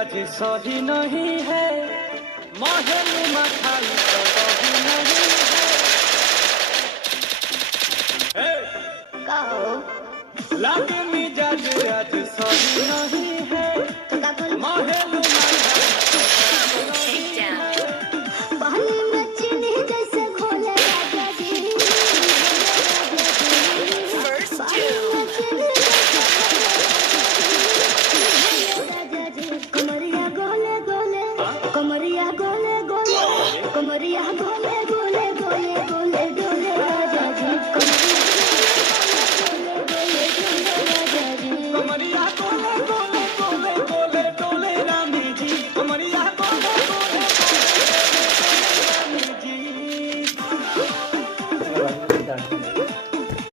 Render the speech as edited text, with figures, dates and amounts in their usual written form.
मिजाज सही नहीं है महल मखाई तो सही नहीं है कहो लागे मिजाज आज सही नहीं है महल मखाई तो सही नहीं है पानी में चीनी जैसे घोले राजा जी First पानी two. में चीनी जैसे घोले राजा जी कमरिया गोले गोले कमरिया गोले गोले कमरिया गोले गोले गोले गोले डोले राजा जी कमरिया गोले गोले गोले गोले डोले रानी जी कमरिया गोले गोले गोले गोले रानी जी